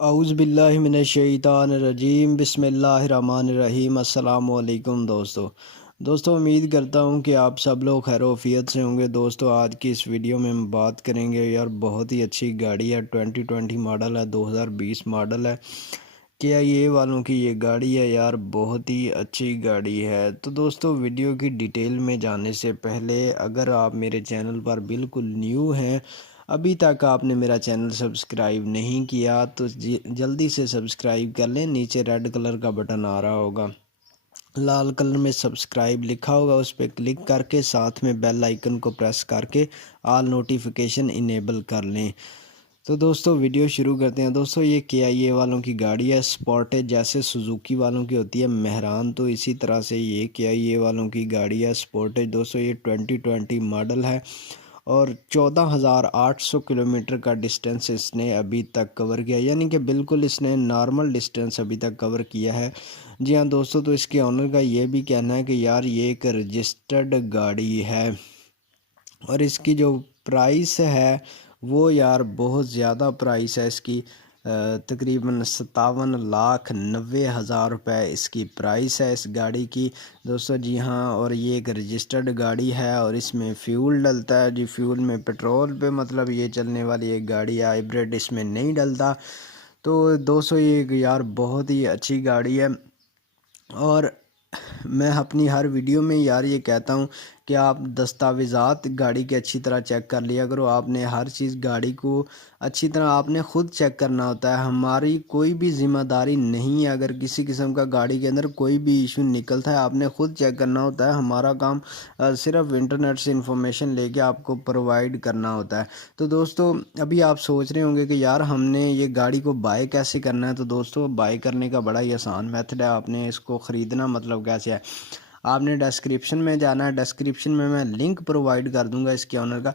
اعوذ باللہ من الشیطان الرجیم، بسم اللہ الرحمن الرحیم۔ السلام علیکم دوستو، امید کرتا ہوں کہ آپ سب لوگ خیر و عافیت سے ہوں گے۔ دوستو آج کی اس ویڈیو میں ہم بات کریں گے یار، بہت ہی اچھی گاڑی ہے، 2020 ماڈل ہے، 2020 ماڈل ہے، کیا یہ والوں کی یہ گاڑی ہے یار، بہت ہی اچھی گاڑی ہے۔ تو دوستو ویڈیو کی ڈیٹیل میں جانے سے پہلے اگر آپ میرے چینل پر بالکل نیو ہیں، ابھی تک آپ نے میرا چینل سبسکرائب نہیں کیا تو جلدی سے سبسکرائب کر لیں۔ نیچے ریڈ کلر کا بٹن آ رہا ہوگا، لال کلر میں سبسکرائب لکھا ہوگا، اس پہ کلک کر کے ساتھ میں بیل آئیکن کو پریس کر کے آل نوٹیفیکیشن انیبل کر لیں۔ تو دوستو ویڈیو شروع کرتے ہیں۔ دوستو یہ KIA والوں کی گاڑی ہے، سپورٹیج جیسے سوزوکی والوں کی ہوتی ہے مہران، تو اسی طرح سے یہ KIA والوں کی گاڑی ہے سپورٹیج۔ دوستو یہ 2020 ماڈل ہے اور 14,800 کلومیٹر کا ڈسٹینس اس نے ابھی تک کور کیا، یعنی کہ بالکل اس نے نارمل ڈسٹینس ابھی تک کور کیا ہے۔ جی ہاں دوستو، تو اس کے آنر کا یہ بھی کہنا ہے کہ یار یہ ایک رجسٹرڈ گاڑی ہے اور اس کی جو پرائس ہے وہ یار بہت زیادہ پرائس ہے اس کی، تقریباً 57,90,000 روپے اس کی پرائس ہے اس گاڑی کی دوستو۔ جی ہاں، اور یہ ایک رجسٹرڈ گاڑی ہے اور اس میں فیول ڈلتا ہے جی، فیول میں پیٹرول پہ مطلب یہ چلنے والی ایک گاڑی ہے، ہائبریڈ اس میں نہیں ڈلتا۔ تو دوستو یہ یار بہت ہی اچھی گاڑی ہے اور میں اپنی ہر ویڈیو میں یار یہ کہتا ہوں کہ آپ دستاویزات گاڑی کے اچھی طرح چیک کر لیا کرو۔ آپ نے ہر چیز گاڑی کو اچھی طرح آپ نے خود چیک کرنا ہوتا ہے، ہماری کوئی بھی ذمہ داری نہیں ہے۔ اگر کسی قسم کا گاڑی کے اندر کوئی بھی ایشو نکلتا ہے آپ نے خود چیک کرنا ہوتا ہے، ہمارا کام صرف انٹرنیٹ سے انفارمیشن لے کے آپ کو پرووائڈ کرنا ہوتا ہے۔ تو دوستو ابھی آپ سوچ رہے ہوں گے کہ یار ہم نے یہ گاڑی کو بائی کیسے کرنا ہے، تو دوستو بائی کرنے کا بڑا ہی آسان میتھڈ ہے۔ آپ نے اس کو خریدنا مطلب کیسے ہے، آپ نے ڈسکرپشن میں جانا ہے، ڈسکرپشن میں لنک پرووائڈ کر دوں گا اس کے آنر کا،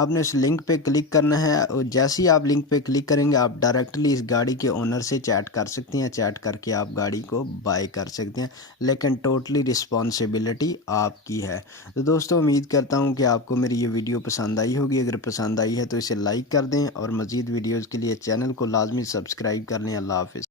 آپ نے اس لنک پہ کلک کرنا ہے اور جیسے ہی آپ لنک پہ کلک کریں گے آپ ڈائریکٹلی اس گاڑی کے آنر سے چیٹ کر سکتے ہیں، چیٹ کر کے آپ گاڑی کو بائی کر سکتے ہیں، لیکن ٹوٹلی رسپانسبلٹی آپ کی ہے۔ تو دوستو امید کرتا ہوں کہ آپ کو میری یہ ویڈیو پسند آئی ہوگی، اگر پسند آئی ہے تو اسے لائک کر دیں اور مزید ویڈیوز کے لیے چینل کو لازمی سبسکرائب کر لیں۔ اللہ حافظ۔